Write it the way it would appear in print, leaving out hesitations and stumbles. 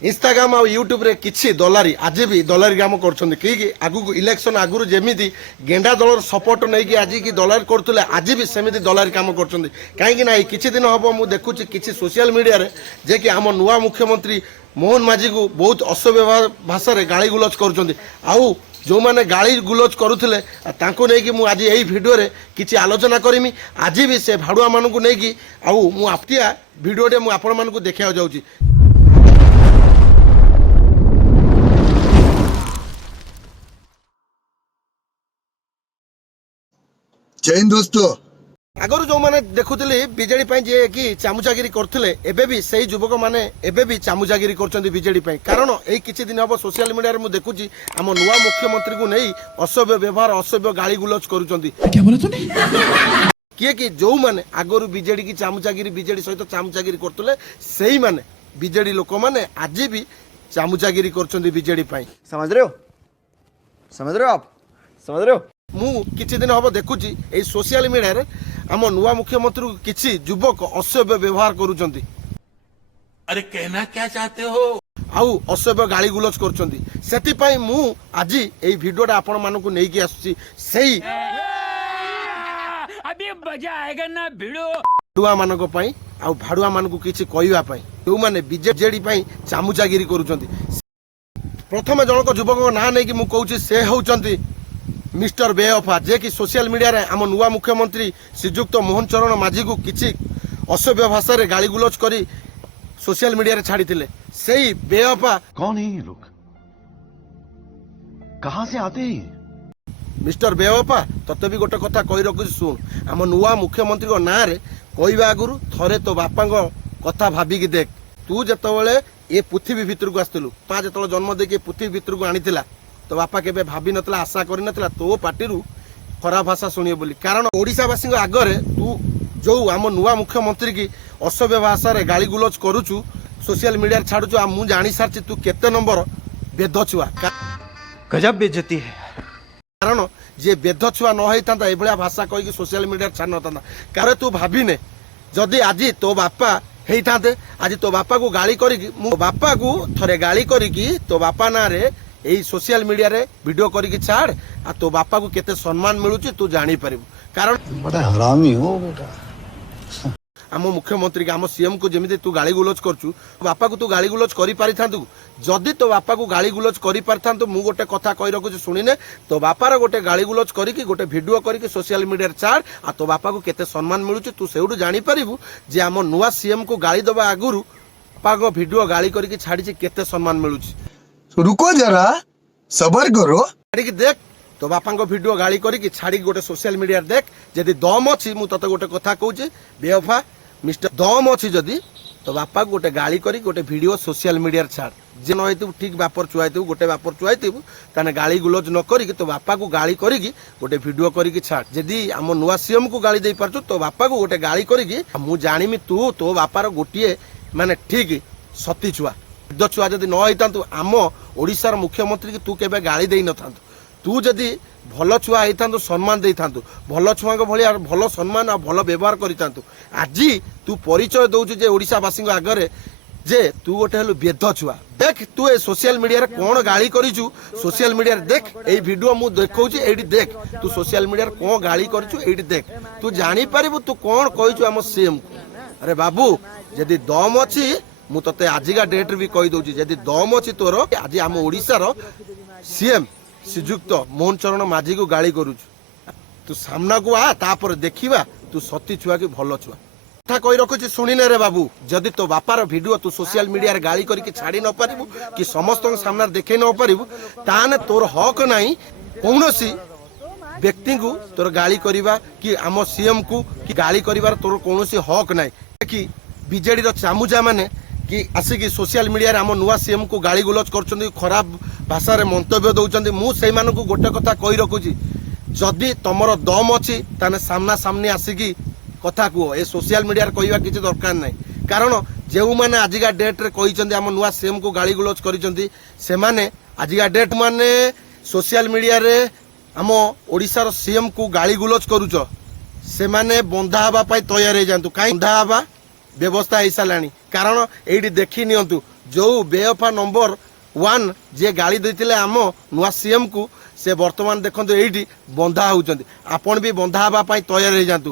Instagram आ YouTube रे किछि दलारी आज भी दलारी काम करछन कि आगु इलेक्शन आगु जेमिति गेंडा दलर सपोर्ट नै कि आज की दलारी करथले आज भी सेमिति दलारी काम करछन काहेकि ना किछि दिन हबो मु देखुछि किछि सोशल मीडिया रे जे कि आम नुआ मुख्यमंत्री मोहन माझी को बहुत अश्लील भाषा रे गाली गुलज करछन आउ जो माने गाली गुलज करुले तांको नै कि मु आज एही वीडियो रे किछि आलोचना करिमी आज भी से भाडुआ मानन को नै कि आउ मु आपतिया वीडियो रे मु आपण मानन को देखिया जाउछि। जय हिंद दोस्तों आगर जो मैंने देखुली बीजेडी जे कि चामुचागिरी करथिले एबे भी सही युवक माने एबे भी चामुचागिरी करछन्ती बीजेडी कारण एई किछि दिन हबो सोशल मीडिया रे मु देखुची हम नुआ मुख्यमंत्री को नहीं असभ्य व्यवहार असभ्य गाली गुलज करूछन्ती। क्या बोला तूने? किए कि जो माने आगर बीजेडी की चामुचागिरी बीजेडी सहित चामुचागिरी करथिले सही माने बीजेडी लोक माने आज भी चामुचागिरी करछन्ती बीजेडी समझ रहे हो आप समझ रहे हो। मु किछि दिन हबो देखुची ए सोशल मीडिया रे हम नुआ मुख्यमंत्री को किछि युवक असभ्य व्यवहार करूछन्ती। अरे कहना क्या चाहते हो? आउ असभ्य गाली गुलज करछन्ती सेति पई मु आज ए वीडियोटा आपण मानकु नै कि आसुची सही अभी मजा आएगा ना भिड़ो भाडुआ मानक पई आउ भाडुआ मानकु किछि कहिवा पई जो माने बीजेडी पई चामुचागिरी करूछन्ती। प्रथमे जनक युवक ना नै कि मु कहूची से होउछन्ती मिस्टर बेअफा जे कि सोशल मीडिया रे आम नुआ मुख्यमंत्री श्रीजुक्त मोहन चरण माझी को किछि असभ्य भाषा रे गाली गुलज करी सोशल मीडिया रे छाड़ी थिले सेही बेअफा कौन है ये लोग, कहां से आते हैं? मिस्टर बेअफा तते भी गोटे कथा कहि रखुछि सुन आम नुआ मुख्यमंत्री को ना रे कहवा आगुरु थरे तो बापांगो कथा भाबी कि देख तू जेतबेले ए पृथ्वी भितर को आस्तलु पा जेतबेले जन्म देके पृथ्वी भितर को आनिथिला तो बापा केबे भाभी नतला आशा करि नतला तो पार्टी खराब भाषा शुणिए बोली कारण ओडिशावासी आगे तू जो आम नुआ मुख्यमंत्री की असभ्य भाषा रे गाली गुलज करूचु सोशल मीडिया छाड़ुचु आ मु जानी सारछि तू केते नंबर बेद छुआ गजब बेइज्जती है। कारण जे बेद छुआ न होइतांता एभलिया भाषा कहि सोशल मीडिया छाड़ नतांता कारण तू भाबिने जदि आज तो बापा हेइतांते आज तो बापा को गाली करिकी मु बापा को थरे गाली करिकी तो बापा ना रे एई सोशल मीडिया रे वीडियो करिकी छाड़ आ तो बापा को केते सम्मान मिलुची तू जानी परिबु कारण बड़ा हरामी हो बेटा। आम मुख्यमंत्री के आम सीएम को जमी तू गाली गुलज करछु बापा को तू गाली गुलज करि पारि थांतु जदि तो बापा को गाली गुलज करि पारि थांतु मु गोटे कथा कहि रखुछु सुनिने तो बापार गोटे गाली गुलज करिकी गोटे वीडियो करिकी सोशल मीडिया रे छाड़ आ तो बापा को केते सम्मान मिलुची तू सेउडु जानी परिबु जे आम नुआ सीएम को गाली दबा आगुरु बापा को वीडियो गाली करिकी छाड़ीची केते सम्मान मिलुची। रुको जरा सबर करो छाड़ीकी देख तो बापा को वीडियो गाली करिकी छाड़ी गोटे सोशल मीडिया देख जदि दम अछि मु तते गोटे कथा कहूची बेवफा मिस्टर दम अछि जदि तो बापा को गोटे गाली करी गोटे वीडियो सोशल मीडिया छाड़ जे न हेतु ठीक बापर चुआइतु गोटे बापर चुआइतु ताने गाली गुलज न करिकी तो बापा को गाली करिकी गोटे वीडियो करिकी छाड़ जदि आम नुआ सीएम को गाली दे पारछु तो बापा को गोटे गाली करिकी मु जानिमी तू तो बापार गोटिए माने ठीक सती छुआ छुआ जदि न होइतांतु आम ओडिशार मुख्यमंत्री की तू केबे गाली देई नथांतु तू जदि भल छुआ होइतांतु सम्मान देइतांतु भल छुआक भलिया भल सम्मान आ भल व्यवहार करितांतु आज तू परिचय दउछु जे ओडिशावासी आगे जे तू गोटे हलु बेद छुआ देख तू ए सोशल मीडिया रे कोन गाली करिछु सोशल मीडिया रे देख एई वीडियो मु देखौछि एडी देख तू सोशल मीडिया रे कोन गाली करिछु एडी देख तू जानि परिबु तू कोन कहिछु हम सीएम अरे बाबू जदि दम अछि मु तते आजिका डेट भी कहि दउछि जदि दम अछि तोर आज आम ओडिशार सीएम श्रीजुक्त मोहन चरण माझी को गाली करूछु तू सामना को आ तापर देखिबा तू सती छुआ कि भल छुआ कथा कहि रखुछि सुनिने रे बाबू जदि तो बापार वीडियो तू सोशल मीडिया रे गाली करिकी छाड़ी न पारिबु कि समस्त सामना देखे न पारिबु ताने तोर हक नाही कौनसी व्यक्ति को तोर गाली करिबा कि आम सीएम को कि गाली करिवार तोर कौनसी हक नाही कि बीजेडी रो चामुजा माने कि आसिकी सोशल मीडिया रे आम नुआ सीएम को गाली गुलज करछन्ती खराब भाषा रे मंतव्य दउछन्ती मु सेई मानकु गोटे कथा कहि रखुछि जदि तमरो दम अछि ताने सामना सामने आसिकी कथा कुओ ए सोशल मीडिया रे कहिबा किछि दरकार नै कारण जेउ माने आजिका डेट रे कहिछन्ती आम नुआ सीएम को गाली गुलज करिछन्ती से माने आजिका डेट माने सोशल मीडिया रे आम ओडिसा रो सीएम को गाली गुलज करूछ से माने बंधा हबा पई तैयार हे जानतु काई बंधा हबा व्यवस्था हो साराणी कारण ये देखी नियंतु ଯେଉଁ ବେଅଫା ନମ୍ବର 1 ଯିଏ ଗାଳି ଦେଇଥିଲେ ଆମ ନୂଆ ସିଏମ୍ କୁ, ସେ ବର୍ତ୍ତମାନ ଦେଖନ୍ତୁ ଏଇଠି ବନ୍ଧା ହେଉଛନ୍ତି। ଆପଣ ବି ବନ୍ଧା ହେବା ପାଇଁ ତୟାର ହେଇଯାଆନ୍ତୁ,